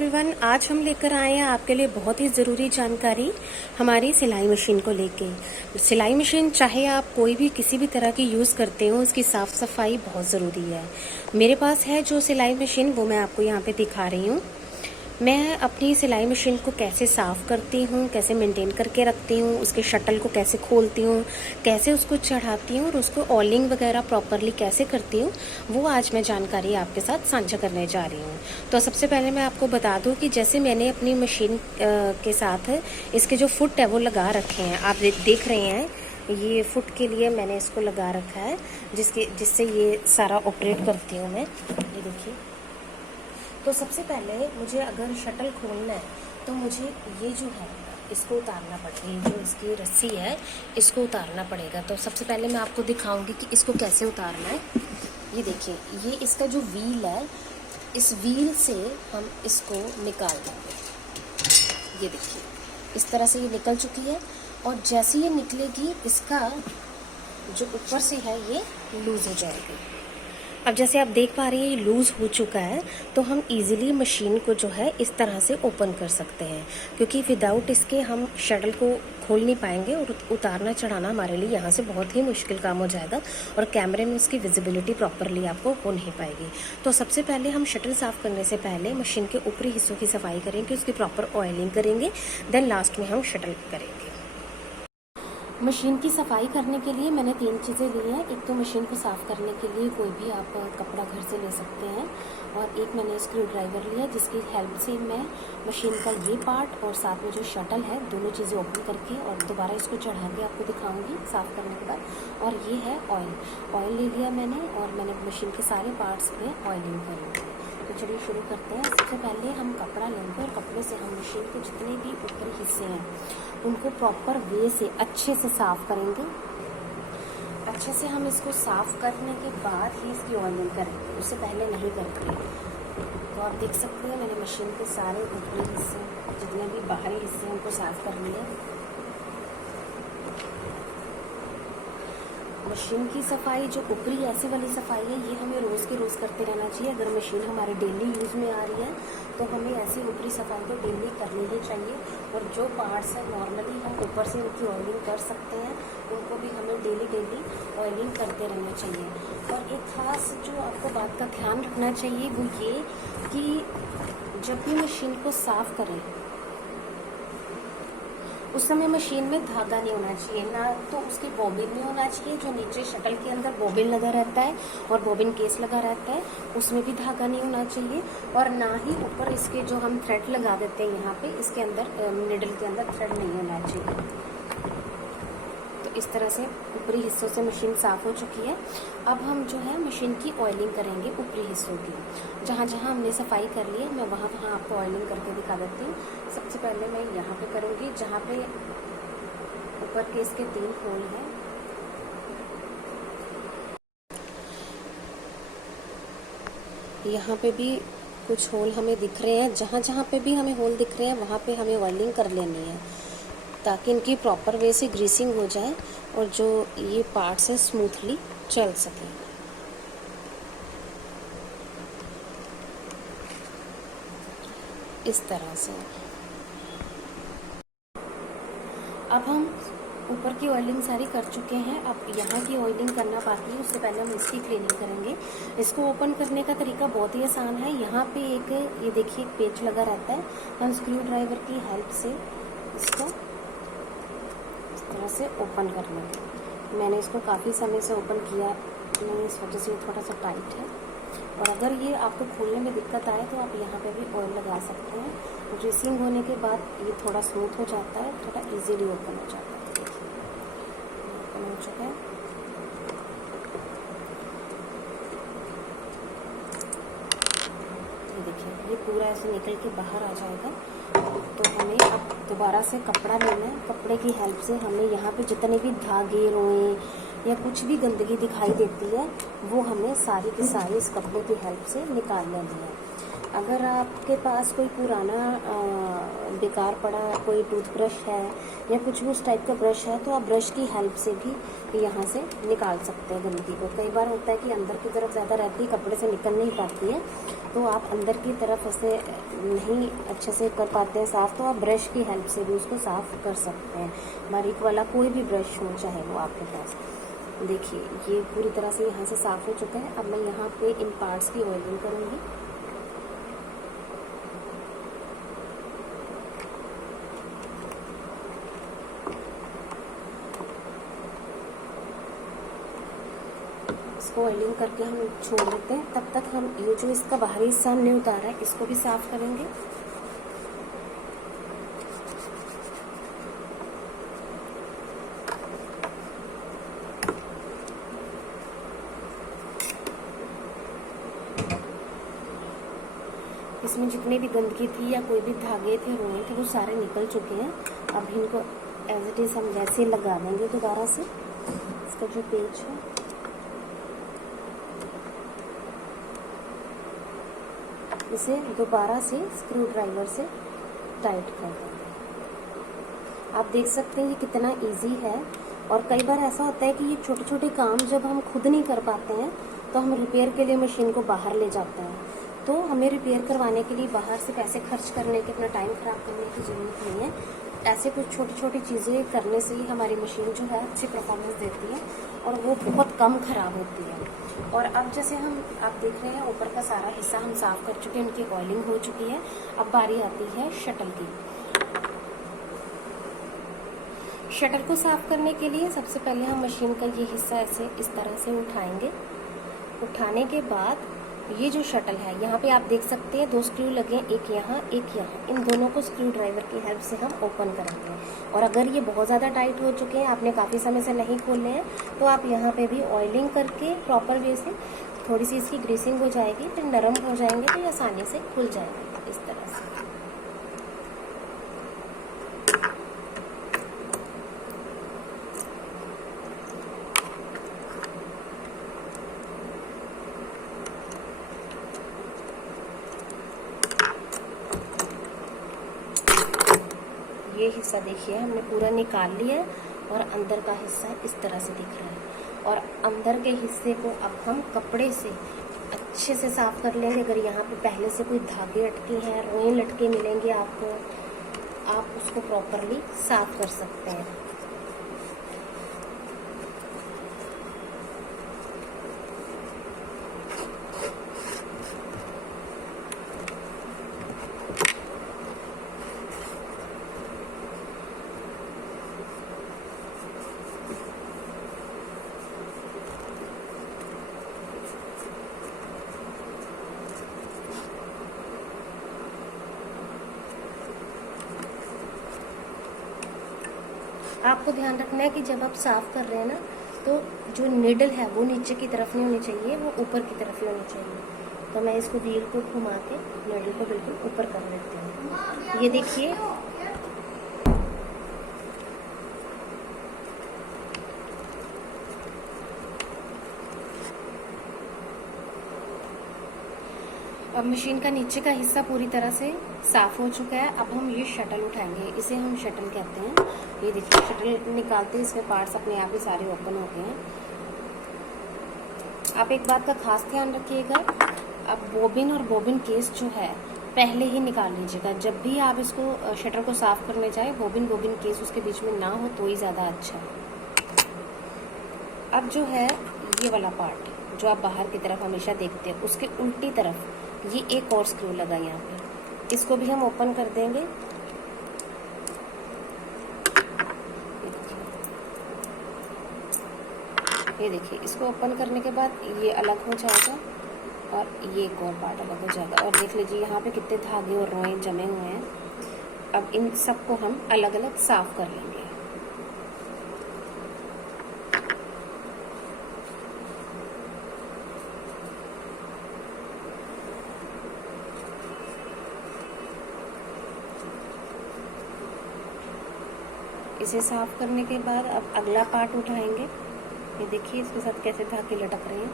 Everyone, आज हम लेकर आए हैं आपके लिए बहुत ही ज़रूरी जानकारी हमारी सिलाई मशीन को लेके। सिलाई मशीन चाहे आप कोई भी किसी भी तरह की यूज़ करते हो, उसकी साफ़ सफाई बहुत ज़रूरी है। मेरे पास है जो सिलाई मशीन, वो मैं आपको यहाँ पे दिखा रही हूँ। मैं अपनी सिलाई मशीन को कैसे साफ़ करती हूँ, कैसे मेंटेन करके रखती हूँ, उसके शटल को कैसे खोलती हूँ, कैसे उसको चढ़ाती हूँ और उसको ऑयलिंग वगैरह प्रॉपरली कैसे करती हूँ, वो आज मैं जानकारी आपके साथ साझा करने जा रही हूँ। तो सबसे पहले मैं आपको बता दूँ कि जैसे मैंने अपनी मशीन के साथ इसके जो फुट है वो लगा रखे हैं, आप देख रहे हैं, ये फुट के लिए मैंने इसको लगा रखा है, जिससे ये सारा ऑपरेट करती हूँ मैं। ये देखिए। तो सबसे पहले मुझे अगर शटल खोलना है तो मुझे ये जो है इसको उतारना पड़ेगा, ये जो इसकी रस्सी है इसको उतारना पड़ेगा। तो सबसे पहले मैं आपको दिखाऊंगी कि इसको कैसे उतारना है। ये देखिए, ये इसका जो व्हील है, इस व्हील से हम इसको निकाल देंगे। ये देखिए, इस तरह से ये निकल चुकी है और जैसे ये निकलेगी इसका जो ऊपर से है ये लूज़ हो जाएगी। अब जैसे आप देख पा रहे हैं ये लूज़ हो चुका है, तो हम इजीली मशीन को जो है इस तरह से ओपन कर सकते हैं, क्योंकि विदाउट इसके हम शटल को खोल नहीं पाएंगे और उतारना चढ़ाना हमारे लिए यहाँ से बहुत ही मुश्किल काम हो जाएगा और कैमरे में उसकी विजिबिलिटी प्रॉपरली आपको हो नहीं पाएगी। तो सबसे पहले हम शटल साफ़ करने से पहले मशीन के ऊपरी हिस्सों की सफाई करेंगे, उसकी प्रॉपर ऑयलिंग करेंगे, देन लास्ट में हम शटल करेंगे। मशीन की सफाई करने के लिए मैंने 3 चीज़ें ली हैं। एक तो मशीन को साफ़ करने के लिए कोई भी आप कपड़ा घर से ले सकते हैं, और एक मैंने स्क्रू ड्राइवर लिया जिसकी हेल्प से मैं मशीन का ये पार्ट और साथ में जो शटल है दोनों चीज़ें ओपन करके और दोबारा इसको चढ़ा के आपको दिखाऊंगी साफ़ करने के बाद। और ये है ऑयल ले लिया मैंने, और मैंने मशीन के सारे पार्ट्स में ऑयलिंग करूँगी। तो चलिए शुरू करते हैं। सबसे पहले हम कपड़ा लेंगे और कपड़े से हम मशीन के जितने भी ऊपरी हिस्से हैं उनको प्रॉपर वे से अच्छे से साफ़ करेंगे। अच्छे से हम इसको साफ़ करने के बाद ही इसकी ऑयलिंग करेंगे, उससे पहले नहीं करेंगे। तो आप देख सकते हैं मैंने मशीन के सारे ऊपरी हिस्से, जितने भी बाहरी हिस्से हैं उनको साफ़ कर लिया। मशीन की सफाई जो ऊपरी ऐसे वाली सफाई है ये हमें रोज़ के रोज़ करते रहना चाहिए। अगर मशीन हमारे डेली यूज़ में आ रही है तो हमें ऐसी ऊपरी सफाई को डेली करनी ही चाहिए। और जो पार्ट्स हैं नॉर्मली हम ऊपर से उनकी ऑयलिंग कर सकते हैं, उनको भी हमें डेली ऑयलिंग करते रहना चाहिए। और एक ख़ास जो आपको बात का ध्यान रखना चाहिए वो ये कि जब भी मशीन को साफ़ करें उस समय मशीन में धागा नहीं होना चाहिए, ना तो उसकी बॉबिन नहीं होना चाहिए। जो नीचे शटल के अंदर बॉबिन लगा रहता है और बॉबिन केस लगा रहता है उसमें भी धागा नहीं होना चाहिए, और ना ही ऊपर इसके जो हम थ्रेड लगा देते हैं यहाँ पे इसके अंदर निडल के अंदर थ्रेड नहीं होना चाहिए। तो इस तरह से ऊपरी हिस्सों से मशीन साफ़ हो चुकी है। अब हम जो है मशीन की ऑयलिंग करेंगे ऊपरी हिस्सों की। जहाँ जहाँ हमने सफाई कर ली है मैं वहाँ आपको ऑयलिंग करके दिखा देती हूँ। सबसे पहले मैं यहाँ पे करूँगी जहाँ पे ऊपर के इसके 3 होल हैं। यहाँ पे भी कुछ होल हमें दिख रहे हैं, जहाँ जहाँ पे भी हमें होल दिख रहे हैं वहाँ पे हमें ऑयलिंग कर लेनी है, ताकि इनकी प्रॉपर वे से ग्रीसिंग हो जाए और जो ये पार्ट्स है स्मूथली चल सके। इस तरह से अब हम ऊपर की ऑयलिंग सारी कर चुके हैं। अब यहाँ की ऑयलिंग करना बाकी है, उससे पहले हम इसकी क्लीनिंग करेंगे। इसको ओपन करने का तरीका बहुत ही आसान है। यहाँ पे एक ये देखिए एक पेच लगा रहता है, हम स्क्रू ड्राइवर की हेल्प से इसको इस तरह से ओपन कर लेंगे। मैंने इसको काफ़ी समय से ओपन किया नहीं, इस वजह से थोड़ा सा टाइट है। और अगर ये आपको खोलने में दिक्कत आए तो आप यहाँ पे भी ऑयल लगा सकते हैं। ग्रीसिंग होने के बाद ये थोड़ा स्मूथ हो जाता है, थोड़ा इजीली ओपन हो जाता है। देखिए ओपन हो चुका है। ये देखिए ये पूरा ऐसे निकल के बाहर आ जाएगा। तो हमें अब दोबारा से कपड़ा लेना है। कपड़े की हेल्प से हमें यहाँ पे जितने भी धागे रोए या कुछ भी गंदगी दिखाई देती है वो हमें सारी की सारी इस कपड़े की हेल्प से निकाल लेनी है। अगर आपके पास कोई पुराना बेकार पड़ा कोई टूथब्रश है या कुछ भी उस टाइप का ब्रश है, तो आप ब्रश की हेल्प से भी यहाँ से निकाल सकते हैं गंदगी को। कई बार होता है कि अंदर की तरफ ज़्यादा रहती है, कपड़े से निकल नहीं पाती है, तो आप अंदर की तरफ ऐसे नहीं अच्छे से कर पाते हैं साफ़, तो आप ब्रश की हेल्प से भी उसको साफ़ कर सकते हैं। बारीक वाला कोई भी ब्रश हो चाहे वो आपके पास। देखिए ये पूरी तरह से यहाँ से साफ़ हो चुका है। अब मैं यहाँ पे इन पार्ट्स की ऑयलिंग करूँगी। इसको ऑयलिंग करके हम छोड़ देते हैं। तब तक हम ये जो इसका बाहरी हिस्सा हमने उतारा है इसको भी साफ़ करेंगे। इसमें जितने भी गंदगी थी या कोई भी धागे थे, रोए थे, वो सारे निकल चुके हैं। अब इनको एज इट इज़ हम वैसे लगा देंगे दोबारा से। इसका जो पेज है इसे दोबारा से स्क्रू ड्राइवर से टाइट कर देंगे। आप देख सकते हैं ये कितना इजी है। और कई बार ऐसा होता है कि ये छोटे छोटे काम जब हम खुद नहीं कर पाते हैं तो हम रिपेयर के लिए मशीन को बाहर ले जाते हैं। तो हमें रिपेयर करवाने के लिए बाहर से पैसे खर्च करने की, अपना टाइम खराब करने की ज़रूरत नहीं है। ऐसे कुछ छोटी छोटी चीज़ें करने से ही हमारी मशीन जो है अच्छी परफॉर्मेंस देती है और वो बहुत कम ख़राब होती है। और अब जैसे आप देख रहे हैं ऊपर का सारा हिस्सा हम साफ़ कर चुके हैं, इनकी ऑयलिंग हो चुकी है। अब बारी आती है शटल की। शटल को साफ़ करने के लिए सबसे पहले हम मशीन का ये हिस्सा ऐसे इस तरह से उठाएंगे। उठाने के बाद ये जो शटल है यहाँ पे आप देख सकते हैं 2 स्क्रू लगे हैं, एक यहाँ एक यहाँ। इन दोनों को स्क्रू ड्राइवर की हेल्प से हम ओपन करेंगे। और अगर ये बहुत ज़्यादा टाइट हो चुके हैं, आपने काफ़ी समय से नहीं खोले हैं, तो आप यहाँ पे भी ऑयलिंग करके प्रॉपर वे से थोड़ी सी इसकी ग्रीसिंग हो जाएगी, फिर नरम हो जाएंगे तो ये आसानी से खुल जाएंगे इस तरह से। ये हिस्सा देखिए हमने पूरा निकाल लिया है और अंदर का हिस्सा इस तरह से दिख रहा है। और अंदर के हिस्से को अब हम कपड़े से अच्छे से साफ कर लेंगे। अगर यहाँ पे पहले से कोई धागे अटके हैं, रोए लटके मिलेंगे आपको, आप उसको प्रॉपरली साफ कर सकते हैं। आपको ध्यान रखना है कि जब आप साफ कर रहे हैं ना, तो जो निडल है वो नीचे की तरफ नहीं होनी चाहिए, वो ऊपर की तरफ ही होनी चाहिए। तो मैं इसको व्हील को घुमा के निडल को बिल्कुल ऊपर कर देती हूँ। ये देखिए अब मशीन का नीचे का हिस्सा पूरी तरह से साफ हो चुका है। अब हम ये शटल उठाएंगे, इसे हम शटल कहते हैं। ये देखिए शटल निकालते हैं, इसके पार्ट्स अपने आप ही सारे ओपन हो गए हैं। आप एक बात का खास ध्यान रखिएगा, अब बॉबिन और बॉबिन केस जो है पहले ही निकाल लीजिएगा। जब भी आप इसको शटर को साफ करने जाए, बॉबिन केस उसके बीच में ना हो तो ही ज़्यादा अच्छा है। अब जो है ये वाला पार्ट जो आप बाहर की तरफ हमेशा देखते हैं, उसके उल्टी तरफ ये एक और स्क्रू लगा यहाँ पे, इसको भी हम ओपन कर देंगे। ये देखिए इसको ओपन करने के बाद ये अलग हो जाएगा और ये एक और पार्ट अलग हो जाएगा। और देख लीजिए यहाँ पे कितने धागे और रोए जमे हुए हैं। अब इन सबको हम अलग अलग साफ कर लेंगे। इसे साफ करने के बाद अब अगला पार्ट उठाएंगे। ये देखिए इसके साथ कैसे धागे लटक रहे हैं।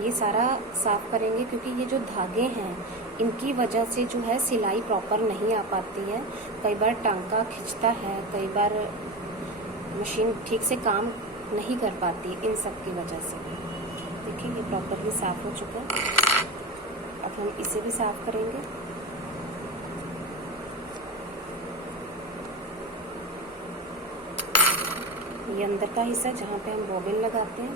ये सारा साफ करेंगे, क्योंकि ये जो धागे हैं इनकी वजह से जो है सिलाई प्रॉपर नहीं आ पाती है। कई बार टांका खिंचता है, कई बार मशीन ठीक से काम नहीं कर पाती, इन सब की वजह से। देखिए ये प्रॉपरली साफ हो चुका है। अब हम इसे भी साफ करेंगे। ये अंदर का हिस्सा जहाँ पे हम बॉबिन लगाते हैं।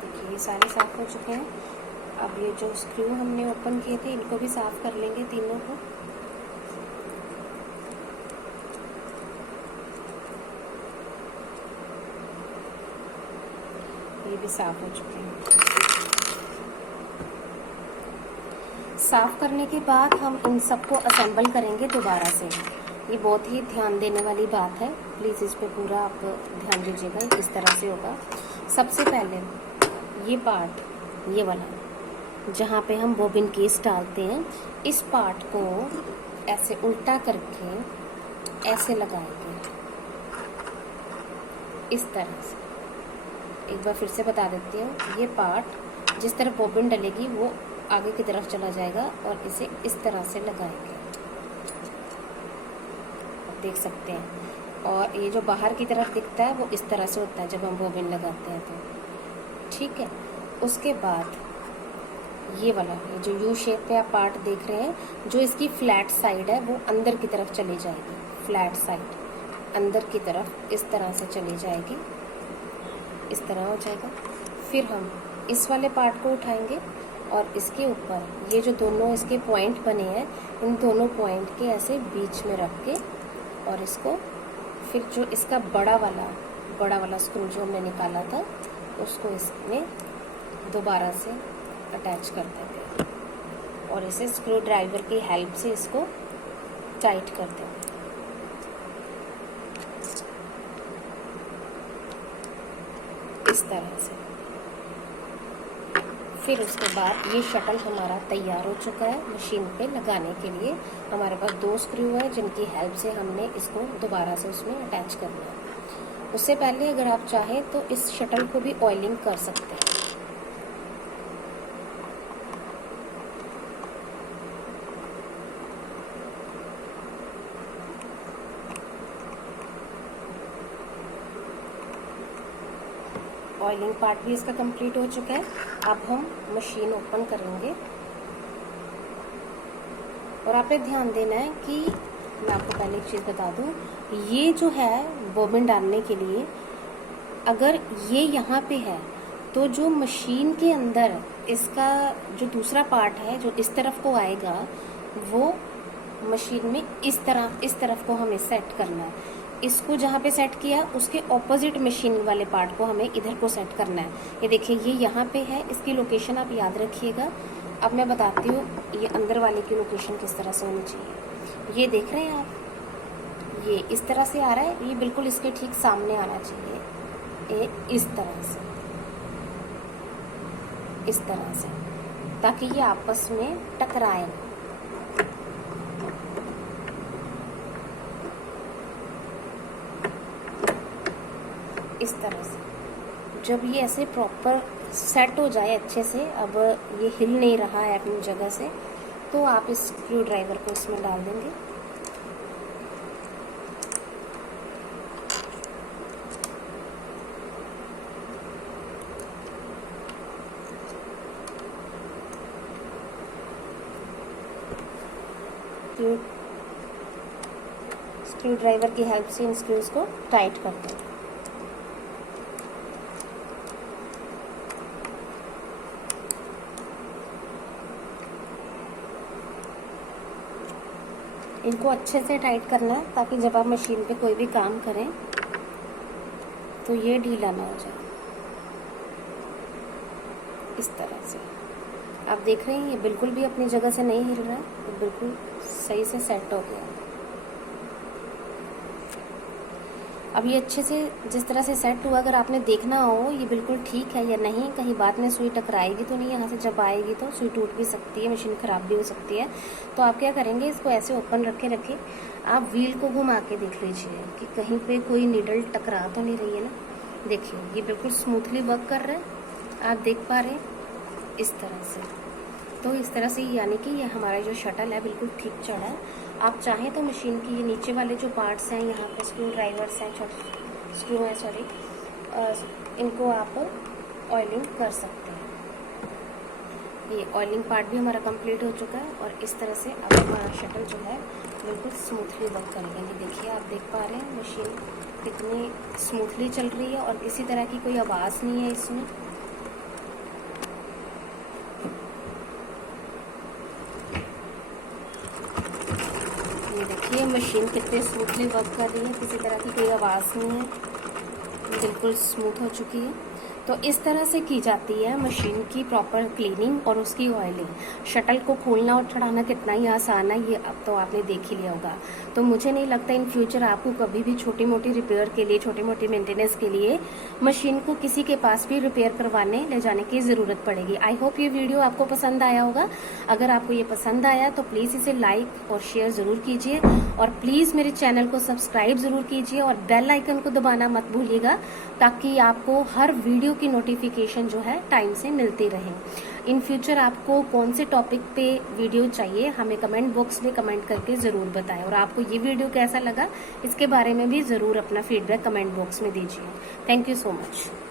देखिए ये सारे साफ हो चुके हैं। अब ये जो स्क्रू हमने ओपन किए थे इनको भी साफ कर लेंगे, तीनों को। ये भी साफ हो चुके हैं। साफ करने के बाद हम इन सबको असेंबल करेंगे दोबारा से। ये बहुत ही ध्यान देने वाली बात है, प्लीज़ इस पे पूरा आप ध्यान दीजिएगा। इस तरह से होगा। सबसे पहले ये पार्ट, ये वाला जहाँ पे हम बॉबिन केस डालते हैं, इस पार्ट को ऐसे उल्टा करके ऐसे लगाएंगे, इस तरह से। एक बार फिर से बता देती हूँ, ये पार्ट जिस तरह बॉबिन डलेगी वो आगे की तरफ चला जाएगा और इसे इस तरह से लगाएंगे, आप देख सकते हैं। और ये जो बाहर की तरफ दिखता है वो इस तरह से होता है जब हम बॉबिन लगाते हैं तो, ठीक है। उसके बाद ये वाला, ये जो यू शेप पे आप पार्ट देख रहे हैं, जो इसकी फ्लैट साइड है वो अंदर की तरफ चली जाएगी। फ्लैट साइड अंदर की तरफ इस तरह से चली जाएगी, इस तरह हो जाएगा। फिर हम इस वाले पार्ट को उठाएंगे और इसके ऊपर ये जो दोनों इसके पॉइंट बने हैं, इन दोनों पॉइंट के ऐसे बीच में रख के, और इसको फिर जो इसका बड़ा वाला स्क्रू जो हमने निकाला था उसको इसमें दोबारा से अटैच कर देंगे और इसे स्क्रू ड्राइवर की हेल्प से इसको टाइट कर देंगे, इस तरह से। फिर उसके बाद ये शटल हमारा तैयार हो चुका है मशीन पे लगाने के लिए। हमारे पास 2 स्क्रू है जिनकी हेल्प से हमने इसको दोबारा से उसमें अटैच करना है। उससे पहले अगर आप चाहें तो इस शटल को भी ऑयलिंग कर सकते हैं। ऑयलिंग पार्ट भी इसका कंप्लीट हो चुका है। अब हम मशीन ओपन करेंगे और आप पे ध्यान देना है कि मैं आपको पहले एक चीज़ बता दूं, ये जो है बॉबिन डालने के लिए, अगर ये यहाँ पे है तो जो मशीन के अंदर इसका जो दूसरा पार्ट है जो इस तरफ को आएगा, वो मशीन में इस तरफ को हमें सेट करना है। इसको जहाँ पे सेट किया उसके ऑपोजिट मशीन वाले पार्ट को हमें इधर को सेट करना है। ये देखिए ये यहाँ पे है, इसकी लोकेशन आप याद रखिएगा। अब मैं बताती हूँ ये अंदर वाले की लोकेशन किस तरह से होनी चाहिए। ये देख रहे हैं आप, ये इस तरह से आ रहा है, ये बिल्कुल इसके ठीक सामने आना चाहिए, ये इस तरह से, ताकि ये आपस में टकराए। इस तरह से जब ये ऐसे प्रॉपर सेट हो जाए अच्छे से, अब ये हिल नहीं रहा है अपनी जगह से, तो आप इस स्क्रू ड्राइवर को इसमें डाल देंगे। स्क्रू ड्राइवर की हेल्प से इन स्क्रूज को टाइट करते हैं। इनको अच्छे से टाइट करना है ताकि जब आप मशीन पे कोई भी काम करें तो ये ढीला ना हो जाए। इस तरह से आप देख रहे हैं ये बिल्कुल भी अपनी जगह से नहीं हिल रहा है, तो बिल्कुल सही से सेट हो गया। अब ये अच्छे से जिस तरह से सेट हुआ, अगर आपने देखना हो ये बिल्कुल ठीक है या नहीं, कहीं बाद में सुई टकराएगी तो नहीं, यहाँ से जब आएगी तो सुई टूट भी सकती है, मशीन ख़राब भी हो सकती है। तो आप क्या करेंगे, इसको ऐसे ओपन रखे आप व्हील को घुमा के देख लीजिए कि कहीं पे कोई नीडल टकरा तो नहीं रही है ना। देखिए ये बिल्कुल स्मूथली वर्क कर रहा है, आप देख पा रहे हैं इस तरह से। तो इस तरह से यानी कि ये हमारा जो शटल है बिल्कुल ठीक चढ़ा है। आप चाहें तो मशीन की ये नीचे वाले जो पार्ट्स हैं, यहाँ पे स्क्रू ड्राइवर्स हैं, छोटे स्क्रू हैं सॉरी, इनको आप ऑयलिंग कर सकते हैं। ये ऑयलिंग पार्ट भी हमारा कंप्लीट हो चुका है और इस तरह से अब हमारा शटल जो है बिल्कुल स्मूथली वर्क करेगा। ये देखिए आप देख पा रहे हैं मशीन कितनी स्मूथली चल रही है और किसी तरह की कोई आवाज़ नहीं है इसमें। ये देखिए मशीन कितने स्मूथली वर्क कर रही है, किसी तरह की कोई आवाज़ नहीं है, बिल्कुल स्मूथ हो चुकी है। तो इस तरह से की जाती है मशीन की प्रॉपर क्लीनिंग और उसकी ऑयलिंग। शटल को खोलना और चढ़ाना कितना ही आसान है ये अब तो आपने देख ही लिया होगा। तो मुझे नहीं लगता इन फ्यूचर आपको कभी भी छोटी मोटी रिपेयर के लिए, छोटी मोटी मेंटेनेंस के लिए मशीन को किसी के पास भी रिपेयर करवाने ले जाने की ज़रूरत पड़ेगी। आई होप ये वीडियो आपको पसंद आया होगा। अगर आपको ये पसंद आया तो प्लीज़ इसे लाइक और शेयर ज़रूर कीजिए और प्लीज़ मेरे चैनल को सब्सक्राइब ज़रूर कीजिए और बेल आइकन को दबाना मत भूलिएगा ताकि आपको हर वीडियो की नोटिफिकेशन जो है टाइम से मिलती रहे। इन फ्यूचर आपको कौन से टॉपिक पे वीडियो चाहिए हमें कमेंट बॉक्स में कमेंट करके ज़रूर बताएं और आपको ये वीडियो कैसा लगा इसके बारे में भी ज़रूर अपना फीडबैक कमेंट बॉक्स में दीजिए। Thank you so much.